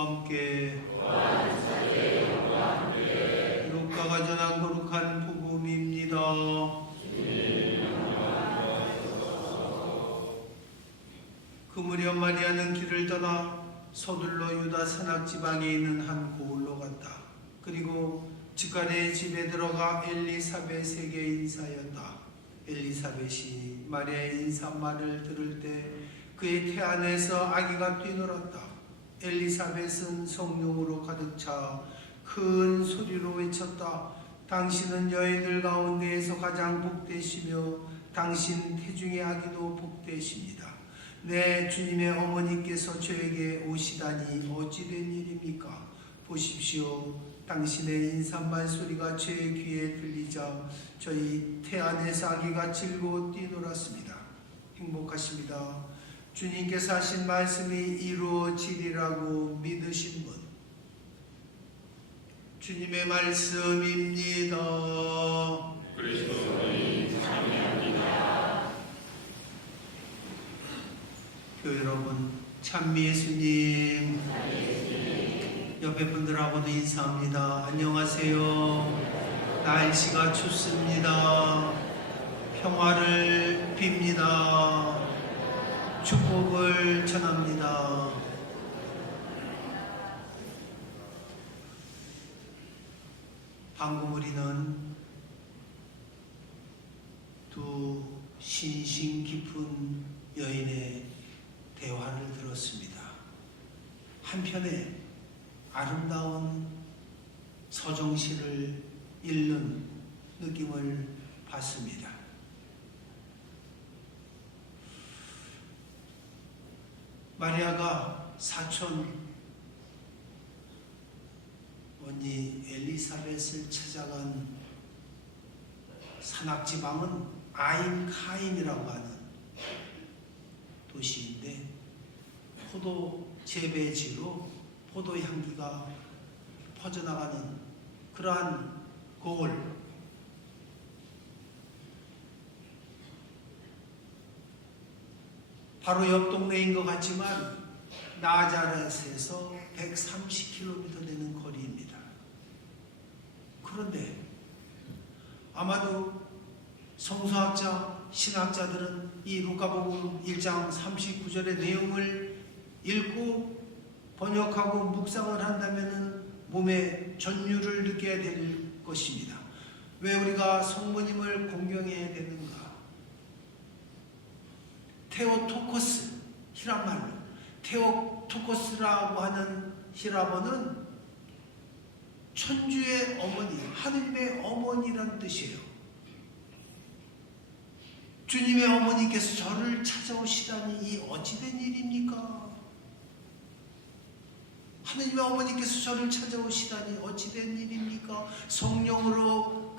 영과 함께 루카가 전한 거룩한 복음입니다. 그 무렵 마리아는 길을 떠나 서둘러 유다 산악 지방에 있는 한 고을로 갔다. 그리고 직관의 집에 들어가 엘리사벳에게 인사하였다. 엘리사벳이 마리아의 인사말을 들을 때 그의 태 안에서 아기가 뛰놀았다. 엘리사벳은 성령으로 가득 차 큰 소리로 외쳤다. 당신은 여인들 가운데에서 가장 복되시며 당신 태중의 아기도 복되십니다. 내 주님의 어머니께서 저에게 오시다니 어찌된 일입니까? 보십시오. 당신의 인사말 소리가 제 귀에 들리자 저희 태 안에서 아기가 질고 뛰놀았습니다. 행복하십니다. 주님께서 하신 말씀이 이루어지리라고 믿으신 분. 주님의 말씀입니다. 그리스도의 찬미합니다. 교회 여러분, 찬미 예수님. 옆에 분들하고도 인사합니다. 안녕하세요. 날씨가 춥습니다. 평화를 빕니다. 축복을 전합니다. 방금 우리는 두 신심 깊은 여인의 대화를 들었습니다. 한편에 아름다운 서정시를 읽는 느낌을 받습니다. 마리아가 사촌 언니 엘리사벳을 찾아간 산악지방은 아임카임이라고 하는 도시인데 포도 재배지로 포도 향기가 퍼져나가는 그러한 고을, 바로 옆 동네인 것 같지만 나자렛에서 130km 되는 거리입니다. 그런데 아마도 성서학자, 신학자들은 이 루카복음 1장 39절의 내용을 읽고 번역하고 묵상을 한다면 몸에 전율을 느껴야 될 것입니다. 왜 우리가 성모님을 공경해야 되는가? 테오토코스, 히랍말로 테오토코스라고 하는 히랍어는 천주의 어머니, 하느님의 어머니란 뜻이에요. 주님의 어머니께서 저를 찾아오시다니 이 어찌된 일입니까? 하느님의 어머니께서 저를 찾아오시다니 어찌된 일입니까? 성령으로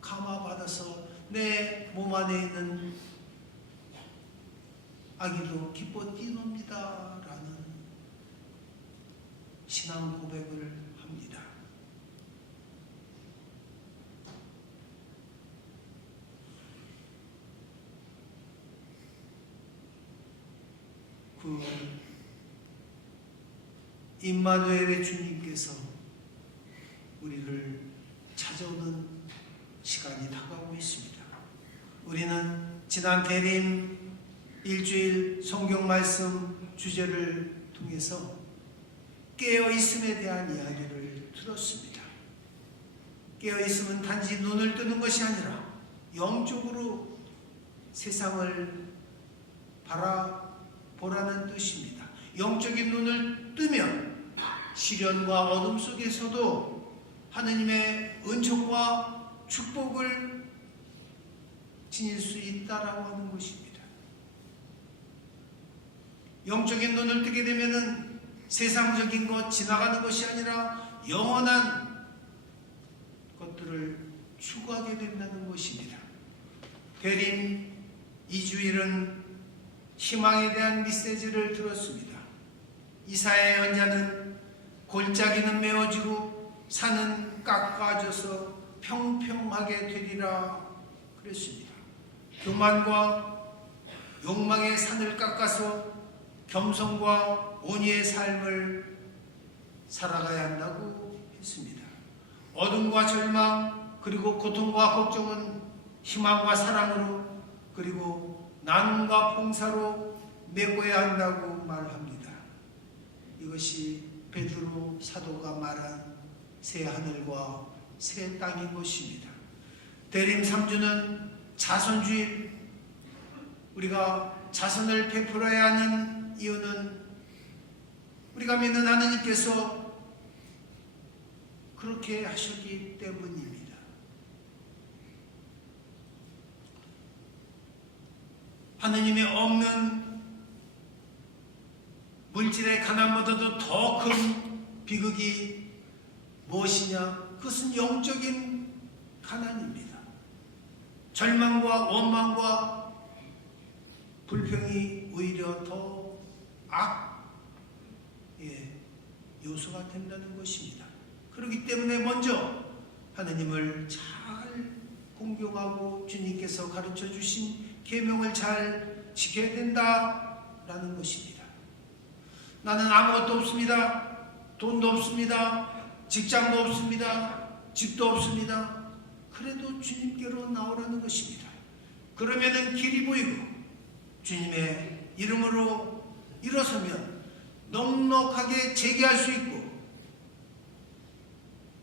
감화받아서 내 몸 안에 있는 아기도 기뻐 뛰놉니다 라는 신앙 고백을 합니다. 그 임마누엘의 주님께서 우리를 찾아오는 시간이 다가오고 있습니다. 우리는 지난 대림 일주일 성경 말씀 주제를 통해서 깨어있음에 대한 이야기를 들었습니다. 깨어있음은 단지 눈을 뜨는 것이 아니라 영적으로 세상을 바라보라는 뜻입니다. 영적인 눈을 뜨면 시련과 어둠 속에서도 하느님의 은총과 축복을 지닐 수 있다라고 하는 것입니다. 영적인 눈을 뜨게 되면은 세상적인 것, 지나가는 것이 아니라 영원한 것들을 추구하게 된다는 것입니다. 대림 2주일은 희망에 대한 메시지를 들었습니다. 이사야 연자는 골짜기는 메워지고 산은 깎아져서 평평하게 되리라 그랬습니다. 교만과 욕망의 산을 깎아서 겸손과 온유의 삶을 살아가야 한다고 했습니다. 어둠과 절망 그리고 고통과 걱정은 희망과 사랑으로 그리고 나눔과 봉사로 메꿔야 한다고 말합니다. 이것이 베드로 사도가 말한 새 하늘과 새 땅인 것입니다. 대림 3주는 자선주의, 우리가 자선을 베풀어야 하는 이유는 우리가 믿는 하나님께서 그렇게 하셨기 때문입니다. 하나님의 없는 물질의 가난보다도 더 큰 비극이 무엇이냐? 그것은 영적인 가난입니다. 절망과 원망과 불평이 오히려 더 요소가 된다는 것입니다. 그렇기 때문에 먼저 하나님을 잘 공경하고 주님께서 가르쳐 주신 계명을 잘 지켜야 된다라는 것입니다. 나는 아무것도 없습니다. 돈도 없습니다. 직장도 없습니다. 집도 없습니다. 그래도 주님께로 나오라는 것입니다. 그러면은 길이 보이고 주님의 이름으로 일어서면 넉넉하게 재기할 수 있고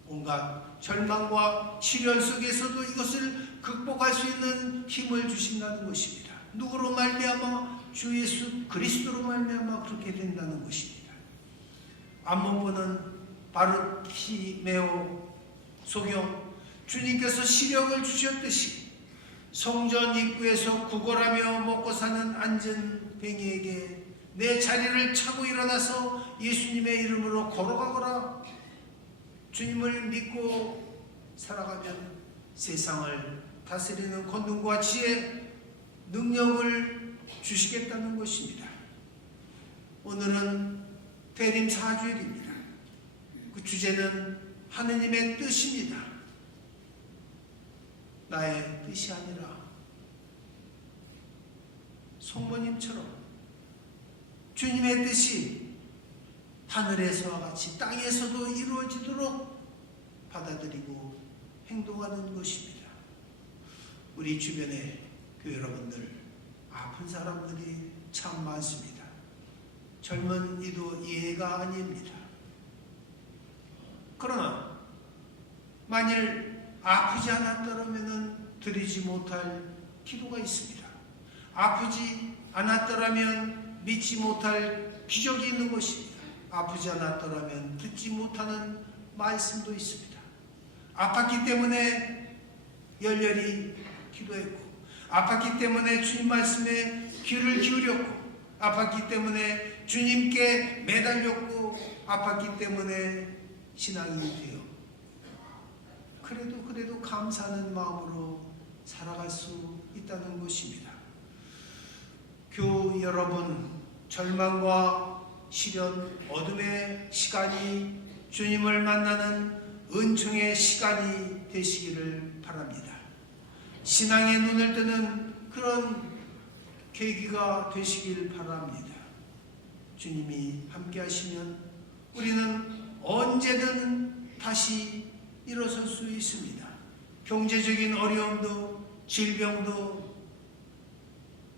온갖 절망과 시련 속에서도 이것을 극복할 수 있는 힘을 주신다는 것입니다. 누구로 말미암아? 주 예수 그리스도로 말미암아 그렇게 된다는 것입니다. 암몬보는 바르티메오 소경, 주님께서 시력을 주셨듯이 성전 입구에서 구걸하며 먹고 사는 앉은 뱅이에게 내 자리를 차고 일어나서 예수님의 이름으로 걸어가거라. 주님을 믿고 살아가면 세상을 다스리는 권능과 지혜, 능력을 주시겠다는 것입니다. 오늘은 대림 4주일입니다. 그 주제는 하느님의 뜻입니다. 나의 뜻이 아니라 성모님처럼 주님의 뜻이 하늘에서와 같이 땅에서도 이루어지도록 받아들이고 행동하는 것입니다. 우리 주변에 교회 여러분들 아픈 사람들이 참 많습니다. 젊은이도 예가 아닙니다. 그러나 만일 아프지 않았더라면 드리지 못할 기도가 있습니다. 아프지 않았더라면 믿지 못할 기적이 있는 것입니다. 아프지 않았더라면 듣지 못하는 말씀도 있습니다. 아팠기 때문에 열렬히 기도했고, 아팠기 때문에 주님 말씀에 귀를 기울였고, 아팠기 때문에 주님께 매달렸고, 아팠기 때문에 신앙이 되어 그래도 감사하는 마음으로 살아갈 수 있다는 것입니다. 교우 여러분, 절망과 시련, 어둠의 시간이 주님을 만나는 은총의 시간이 되시기를 바랍니다. 신앙의 눈을 뜨는 그런 계기가 되시길 바랍니다. 주님이 함께 하시면 우리는 언제든 다시 일어설 수 있습니다. 경제적인 어려움도, 질병도,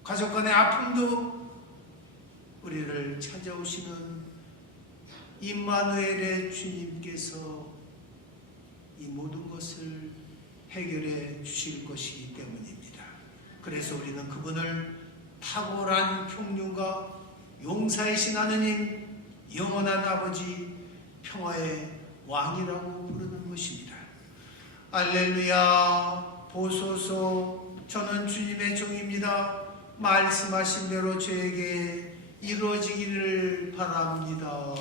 가족 간의 아픔도 우리를 찾아오시는 임마누엘의 주님께서 이 모든 것을 해결해 주실 것이기 때문입니다. 그래서 우리는 그분을 탁월한 경륜과 용사이신 하느님, 영원한 아버지, 평화의 왕이라고 부르는 것입니다. 알렐루야, 보소서. 저는 주님의 종입니다. 말씀하신 대로 저에게 이루어지기를 바랍니다.